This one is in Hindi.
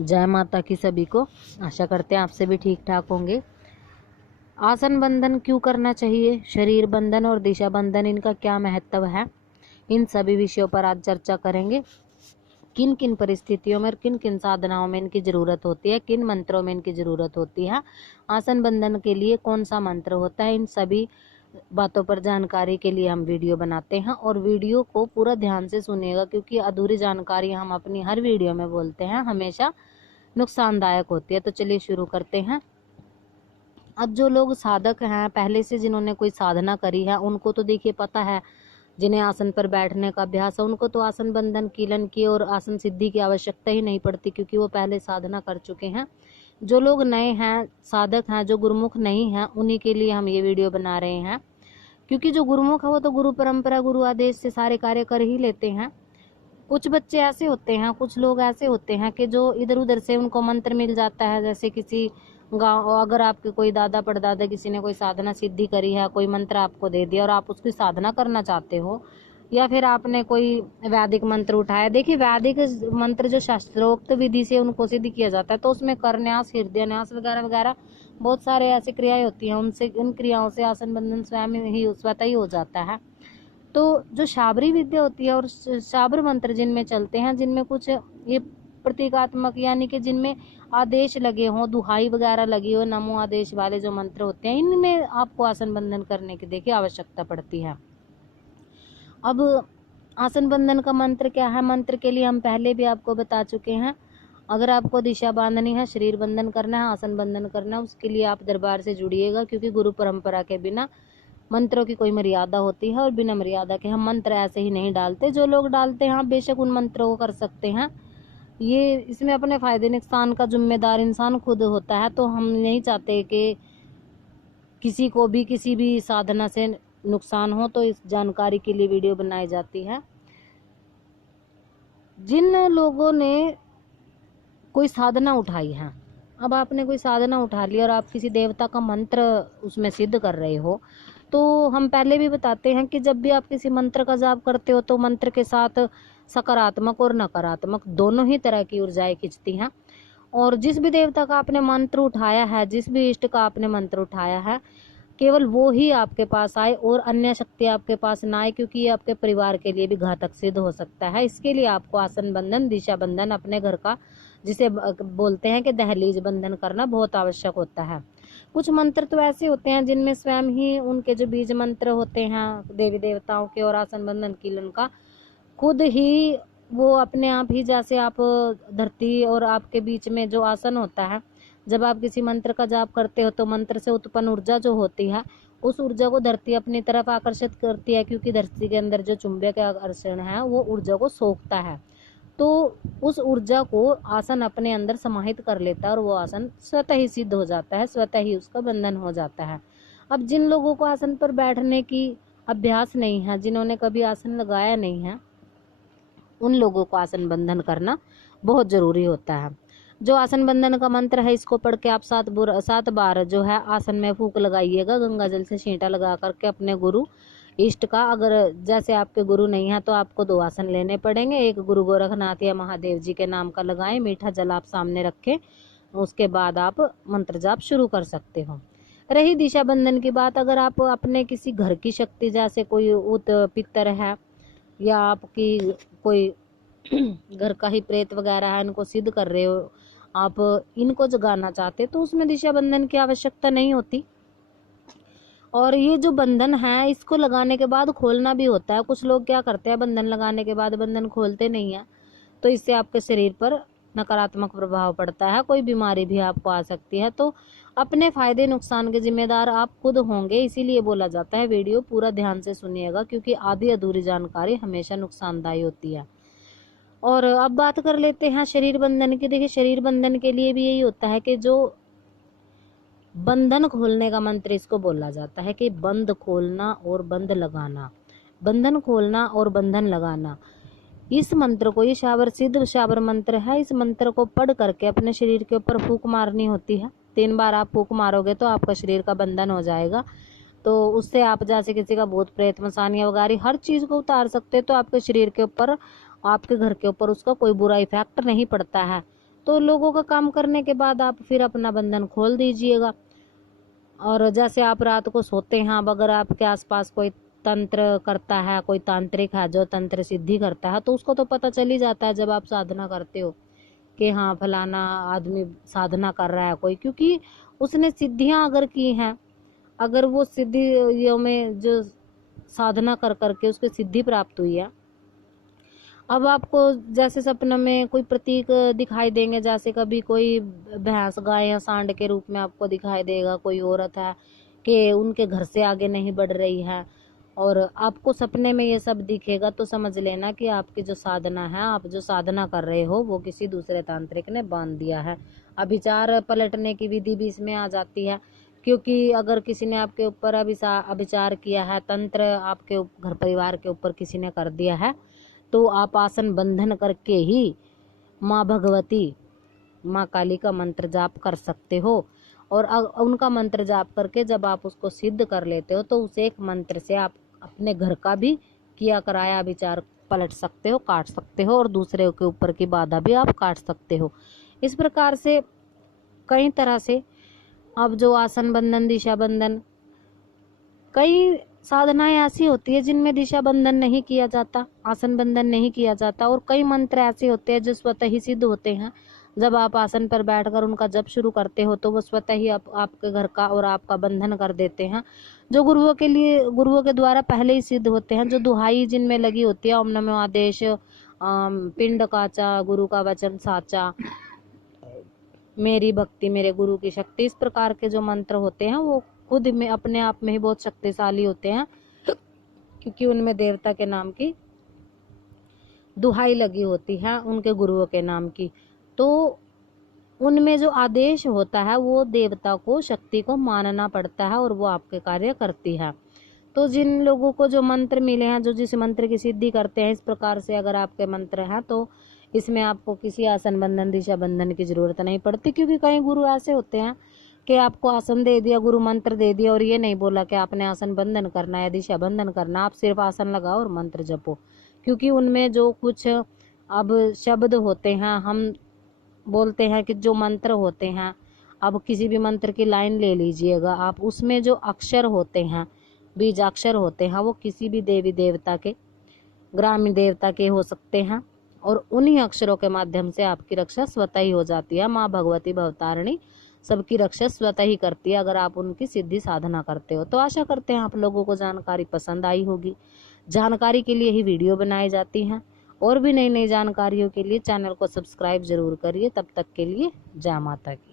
जय माता की सभी को। आशा करते हैं आपसे भी ठीक ठाक होंगे। आसन बंधन क्यों करना चाहिए, शरीर बंधन और दिशा बंधन, इनका क्या महत्व है, इन सभी विषयों पर आज चर्चा करेंगे। किन किन परिस्थितियों में और किन किन साधनाओं में इनकी जरूरत होती है, किन मंत्रों में इनकी जरूरत होती है, आसन बंधन के लिए कौन सा मंत्र होता है, इन सभी बातों पर जानकारी के लिए हम वीडियो बनाते हैं। और वीडियो को पूरा ध्यान से सुनिएगा, क्योंकि अधूरी जानकारी हम अपनी हर वीडियो में बोलते हैं हमेशा नुकसानदायक होती है। तो चलिए शुरू करते हैं। अब जो लोग साधक हैं, पहले से जिन्होंने कोई साधना करी है, उनको तो देखिए पता है, जिन्हें आसन पर बैठने का अभ्यास है, उनको तो आसन बंधन, कीलन की और आसन सिद्धि की आवश्यकता ही नहीं पड़ती, क्योंकि वो पहले साधना कर चुके हैं। जो लोग नए हैं, साधक हैं, जो गुरुमुख नहीं हैं, उन्हीं के लिए हम ये वीडियो बना रहे हैं। क्योंकि जो गुरुमुख है वो तो गुरु परंपरा, गुरु आदेश से सारे कार्य कर ही लेते हैं। कुछ बच्चे ऐसे होते हैं, कुछ लोग ऐसे होते हैं कि जो इधर उधर से उनको मंत्र मिल जाता है। जैसे किसी गाँव, अगर आपके कोई दादा परदादा किसी ने कोई साधना सिद्धि करी है, कोई मंत्र आपको दे दिया और आप उसकी साधना करना चाहते हो, या फिर आपने कोई वैदिक मंत्र उठाया। देखिए, वैदिक मंत्र जो शास्त्रोक्त विधि से उनको सिद्ध किया जाता है, तो उसमें करन्यास, हृदयन्यास वगैरह वगैरह बहुत सारे ऐसी क्रियाएं होती हैं। उनसे, उन क्रियाओं से आसन बंधन स्वतः ही हो जाता है। तो जो शाबरी विद्या होती है और शाबर मंत्र जिनमें चलते हैं, जिनमें कुछ ये प्रतीकात्मक, यानी कि जिनमें आदेश लगे हों, दुहाई वगैरह लगी हो, नमो आदेश वाले जो मंत्र होते हैं, इनमें आपको आसन बंधन करने की देखिए आवश्यकता पड़ती है। अब आसन बंधन का मंत्र क्या है, मंत्र के लिए हम पहले भी आपको बता चुके हैं। अगर आपको दिशा बांधनी है, शरीर बंधन करना है, आसन बंधन करना है, उसके लिए आप दरबार से जुड़िएगा, क्योंकि गुरु परंपरा के बिना मंत्रों की कोई मर्यादा होती है, और बिना मर्यादा के हम मंत्र ऐसे ही नहीं डालते। जो लोग डालते हैं, बेशक उन मंत्रों को कर सकते हैं। ये इसमें अपने फायदे नुकसान का जिम्मेदार इंसान खुद होता है। तो हम नहीं चाहते कि किसी को भी किसी भी साधना से नुकसान हो, तो इस जानकारी के लिए वीडियो बनाई जाती है। जिन लोगों ने कोई साधना उठाई है, अब आपने कोई साधना उठा ली और आप किसी देवता का मंत्र उसमें सिद्ध कर रहे हो, तो हम पहले भी बताते हैं कि जब भी आप किसी मंत्र का जाप करते हो, तो मंत्र के साथ सकारात्मक और नकारात्मक दोनों ही तरह की ऊर्जाएं खिंचती हैं। और जिस भी देवता का आपने मंत्र उठाया है, जिस भी इष्ट का आपने मंत्र उठाया है, केवल वो ही आपके पास आए और अन्य शक्ति आपके पास ना आए, क्योंकि ये आपके परिवार के लिए भी घातक सिद्ध हो सकता है। इसके लिए आपको आसन बंधन, दिशा बंधन, अपने घर का, जिसे बोलते हैं कि दहलीज बंधन, करना बहुत आवश्यक होता है। कुछ मंत्र तो ऐसे होते हैं जिनमें स्वयं ही उनके जो बीज मंत्र होते हैं देवी देवताओं के और आसन बंधन कीलन का, खुद ही वो अपने आप ही, जैसे आप धरती और आपके बीच में जो आसन होता है, जब आप किसी मंत्र का जाप करते हो, तो मंत्र से उत्पन्न ऊर्जा जो होती है, उस ऊर्जा को धरती अपनी तरफ आकर्षित करती है, क्योंकि धरती के अंदर जो चुंबक आकर्षण है वो ऊर्जा को सोखता है। तो उस ऊर्जा को आसन अपने अंदर समाहित कर लेता है और वो आसन स्वतः ही सिद्ध हो जाता है, स्वतः ही उसका बंधन हो जाता है। अब जिन लोगों को आसन पर बैठने की अभ्यास नहीं है, जिन्होंने कभी आसन लगाया नहीं है, उन लोगों को आसन बंधन करना बहुत जरूरी होता है। जो आसन बंधन का मंत्र है, इसको पढ़ के आप 7 बार जो है आसन में फूंक लगाइएगा, गंगा जल से छींटा लगा करके अपने गुरु इष्ट का। अगर जैसे आपके गुरु नहीं है तो आपको 2 आसन लेने पड़ेंगे। एक गुरु गोरखनाथ या महादेव जी के नाम का लगाएं, मीठा जल आप सामने रखें, उसके बाद आप मंत्र जाप शुरू कर सकते हो। रही दिशा बंधन की बात, अगर आप अपने किसी घर की शक्ति, जैसे कोई उत पितर है या आपकी कोई घर का ही प्रेत वगैरह है, इनको सिद्ध कर रहे हो, आप इनको जगाना चाहते, तो उसमें दिशा बंधन की आवश्यकता नहीं होती। और ये जो बंधन है, इसको लगाने के बाद खोलना भी होता है। कुछ लोग क्या करते हैं, बंधन लगाने के बाद बंधन खोलते नहीं है, तो इससे आपके शरीर पर नकारात्मक प्रभाव पड़ता है, कोई बीमारी भी आपको आ सकती है। तो अपने फायदे नुकसान के जिम्मेदार आप खुद होंगे। इसीलिए बोला जाता है वीडियो पूरा ध्यान से सुनिएगा, क्योंकि आधी अधूरी जानकारी हमेशा नुकसानदायी होती है। और अब बात कर लेते हैं शरीर बंधन की। देखिए, शरीर बंधन के लिए भी यही होता है कि जो बंधन खोलने का मंत्र, इसको बोला जाता है कि बंद खोलना और बंद लगाना, बंधन खोलना और बंधन लगाना। इस मंत्र को, ये शाबर सिद्ध शाबर मंत्र है, इस मंत्र को पढ़ करके अपने शरीर के ऊपर फूंक मारनी होती है। 3 बार आप फूंक मारोगे तो आपका शरीर का बंधन हो जाएगा। तो उससे आप जैसे किसी का भूत प्रेत मसानिया वगैरह हर चीज को उतार सकते, तो आपके शरीर के ऊपर, आपके घर के ऊपर उसका कोई बुरा इफेक्ट नहीं पड़ता है। तो लोगों का काम करने के बाद आप फिर अपना बंधन खोल दीजिएगा। और जैसे आप रात को सोते हैं, अब अगर आपके आसपास कोई तंत्र करता है, कोई तांत्रिक है जो तंत्र सिद्धि करता है, तो उसको तो पता चल ही जाता है जब आप साधना करते हो कि हाँ फलाना आदमी साधना कर रहा है कोई, क्योंकि उसने सिद्धियां अगर की हैं, अगर वो सिद्धियों में जो साधना कर करके उसके सिद्धि प्राप्त हुई है, अब आपको जैसे सपने में कोई प्रतीक दिखाई देंगे, जैसे कभी कोई भैंस गाय या सांड के रूप में आपको दिखाई देगा, कोई औरत है कि उनके घर से आगे नहीं बढ़ रही है, और आपको सपने में ये सब दिखेगा, तो समझ लेना कि आपकी जो साधना है, आप जो साधना कर रहे हो, वो किसी दूसरे तांत्रिक ने बांध दिया है। अभिचार पलटने की विधि भी इसमें आ जाती है, क्योंकि अगर किसी ने आपके ऊपर अभिचार किया है, तंत्र आपके घर परिवार के ऊपर किसी ने कर दिया है, तो आप आसन बंधन करके ही माँ भगवती, माँ काली का मंत्र जाप कर सकते हो। और उनका मंत्र जाप करके जब आप उसको सिद्ध कर लेते हो, तो उस एक मंत्र से आप अपने घर का भी किया कराया विचार पलट सकते हो, काट सकते हो, और दूसरे के ऊपर की बाधा भी आप काट सकते हो। इस प्रकार से कई तरह से अब जो आसन बंधन, दिशा बंधन, कई साधनाएं ऐसी होती है जिनमें दिशा बंधन नहीं किया जाता, आसन बंधन नहीं किया जाता, और कई मंत्र ऐसे होते हैं जो स्वतः ही सिद्ध होते हैं। जब आप आसन पर बैठकर उनका जप शुरू करते हो, तो वो स्वतः ही आपके घर का और आपका बंधन कर देते हैं, जो गुरुओं के द्वारा पहले ही सिद्ध होते हैं। जो दुहाई जिनमें लगी होती है, ओम नमो आदेश, पिंड काचा, गुरु का वचन साचा, मेरी भक्ति मेरे गुरु की शक्ति, इस प्रकार के जो मंत्र होते हैं वो खुद में अपने आप में ही बहुत शक्तिशाली होते हैं, क्योंकि उनमें देवता के नाम की दुहाई लगी होती है, उनके गुरुओं के नाम की। तो उनमें जो आदेश होता है वो देवता को, शक्ति को मानना पड़ता है, और वो आपके कार्य करती है। तो जिन लोगों को जो मंत्र मिले हैं, जो जिस मंत्र की सिद्धि करते हैं, इस प्रकार से अगर आपके मंत्र हैं, तो इसमें आपको किसी आसन बंधन, दिशा बंधन की जरूरत नहीं पड़ती, क्योंकि कई गुरु ऐसे होते हैं कि आपको आसन दे दिया, गुरु मंत्र दे दिया, और ये नहीं बोला कि आपने आसन बंधन करना है, दिशा बंधन करना, आप सिर्फ आसन लगाओ और मंत्र जपो। क्योंकि उनमें जो कुछ अब शब्द होते हैं, हम बोलते हैं कि जो मंत्र होते हैं, अब किसी भी मंत्र की लाइन ले लीजिएगा आप, उसमें जो अक्षर होते हैं, बीजाक्षर होते हैं, वो किसी भी देवी देवता के, ग्रामीण देवता के हो सकते हैं, और उन्हीं अक्षरों के माध्यम से आपकी रक्षा स्वतः ही हो जाती है। माँ भगवती भवतारिणी सबकी रक्षा स्वतः ही करती है, अगर आप उनकी सिद्धि साधना करते हो। तो आशा करते हैं आप लोगों को जानकारी पसंद आई होगी। जानकारी के लिए ही वीडियो बनाई जाती हैं, और भी नई नई जानकारियों के लिए चैनल को सब्सक्राइब जरूर करिए। तब तक के लिए जय माता की।